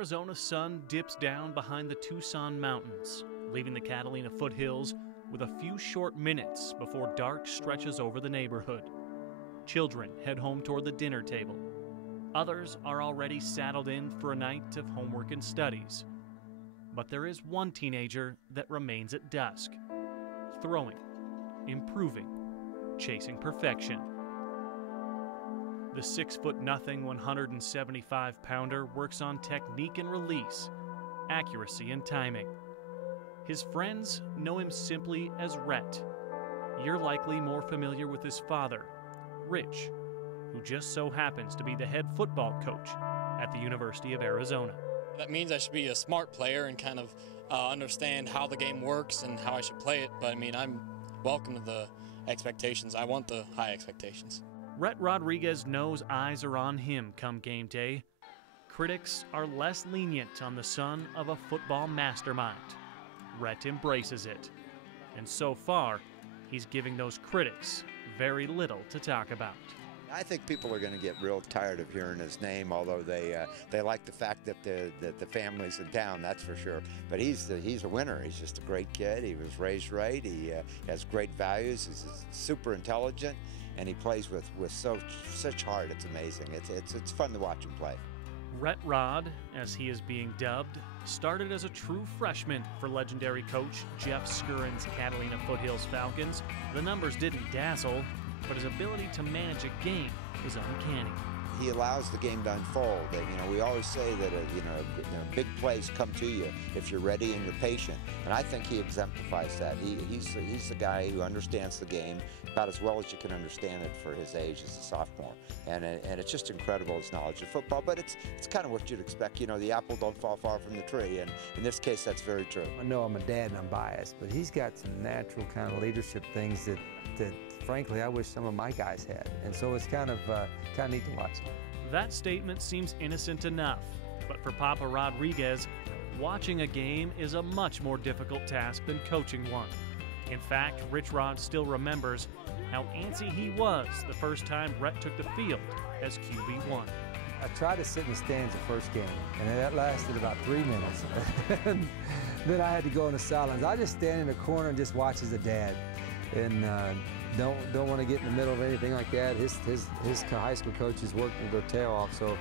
Arizona sun dips down behind the Tucson mountains, leaving the Catalina foothills with a few short minutes before dark stretches over the neighborhood. Children head home toward the dinner table. Others are already saddled in for a night of homework and studies. But there is one teenager that remains at dusk, throwing, improving, chasing perfection. The 6'0", 175-pounder works on technique and release, accuracy and timing. His friends know him simply as Rhett. You're likely more familiar with his father, Rich, who just so happens to be the head football coach at the University of Arizona. That means I should be a smart player and kind of understand how the game works and how I should play it. But I mean, I'm welcome to the expectations. I want the high expectations. Rhett Rodriguez knows eyes are on him come game day. Critics are less lenient on the son of a football mastermind. Rhett embraces it. And so far, he's giving those critics very little to talk about. I think people are going to get real tired of hearing his name, although they like the fact that the family's in town, that's for sure. But he's a winner. He's just a great kid. He was raised right. He has great values. He's super intelligent, and he plays with such heart. It's amazing. It's fun to watch him play. RichRod, as he is being dubbed, started as a true freshman for legendary coach Jeff Skurin's Catalina Foothills Falcons. The numbers didn't dazzle, but his ability to manage a game was uncanny. He allows the game to unfold. And, we always say that big plays come to you if you're ready and you're patient. And I think he exemplifies that. He's the guy who understands the game about as well as you can understand it for his age as a sophomore. And it's just incredible, his knowledge of football. But it's kind of what you'd expect. The apple don't fall far from the tree. And in this case, that's very true. I know I'm a dad and I'm biased, but he's got some natural kind of leadership things that frankly I wish some of my guys had. And so it's kind of neat to watch. That statement seems innocent enough, but for Papa Rodriguez, watching a game is a much more difficult task than coaching one. In fact, RichRod still remembers how antsy he was the first time Rhett took the field as QB1. I tried to sit in the stands the first game, and that lasted about 3 minutes. And then I had to go in the sidelines. I just stand in the corner and just watch as a dad, and don't want to get in the middle of anything like that. His high school coaches worked their tail off. So,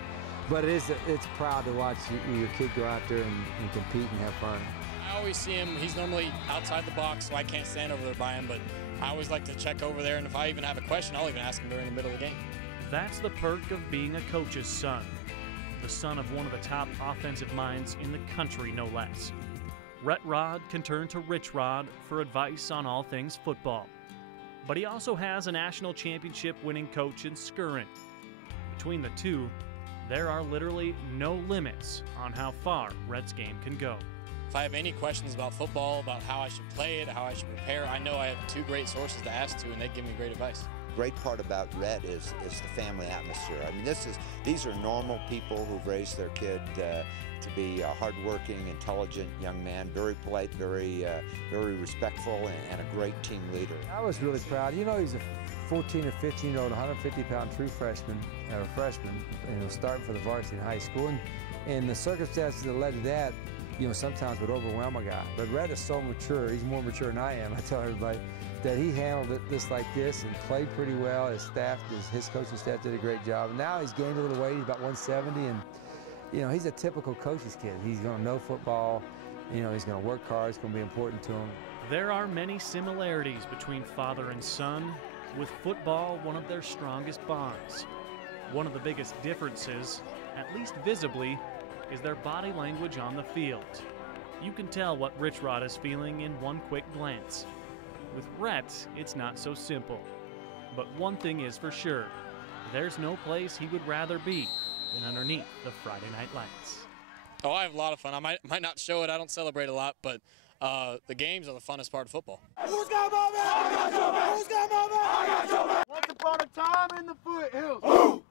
but it's proud to watch your kid go out there and compete and have fun. I always see him. He's normally outside the box, so I can't stand over there by him. But I always like to check over there, and if I even have a question, I'll even ask him during the middle of the game. That's the perk of being a coach's son, the son of one of the top offensive minds in the country, no less. RichRod can turn to RichRod for advice on all things football. But he also has a national championship winning coach in Skurin. Between the two, there are literally no limits on how far Rhett's game can go. If I have any questions about football, about how I should play it, how I should prepare, I know I have two great sources to ask to, and they give me great advice. Great part about Rhett is the family atmosphere. I mean, these are normal people who've raised their kid to be a hardworking, intelligent young man, very polite, very respectful, and a great team leader. I was really proud. He's a 14 or 15-year-old, 150-pound true freshman, starting for the varsity in high school, and the circumstances that led to that, sometimes would overwhelm a guy. But Rhett is so mature. He's more mature than I am. I tell everybody that he handled it just like this and played pretty well. His staff, his coaching staff did a great job. And now he's gained a little weight. He's about 170, and he's a typical coach's kid. He's going to know football. He's going to work hard. It's going to be important to him. There are many similarities between father and son, with football one of their strongest bonds. One of the biggest differences, at least visibly, is their body language on the field. You can tell what RichRod is feeling in one quick glance. With Rhett, it's not so simple. But one thing is for sure, there's no place he would rather be than underneath the Friday night lights. Oh, I have a lot of fun. I might not show it. I don't celebrate a lot, but the games are the funnest part of football. Who's got my man? I got your man. Who's got my man? I got your man. Once upon a time in the Foothills.